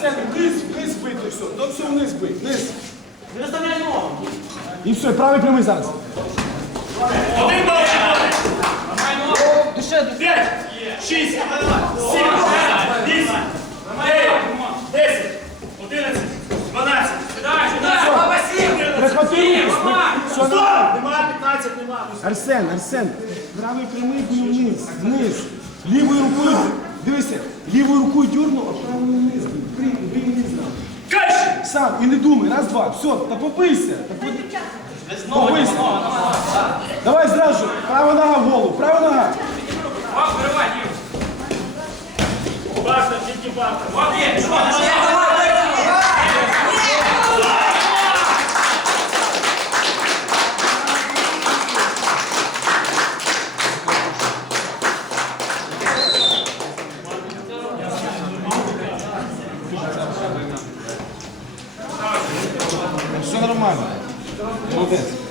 Сяди, вниз, вниз бить, все. то все вниз бить, вниз. Не розставляй ногу. І все, правий прямий зараз. Один бачимо! Душе, П'ять, шість, сім, вісім, дев'ять, десять, одинадцять, дванадцять. Прихватились! Нема, п'ятнадцять, нема. Арсен, Арсен, правий прямий бій вниз, вниз. Лівою рукою, дивися, лівою рукою дюрну, а правою вниз. Сам, і не думай, раз, два, все, та попийся. Та попийся. Давай зразу, права нога в голову, права нога. Бasta, тільки бasta. Все нормально. Молодець.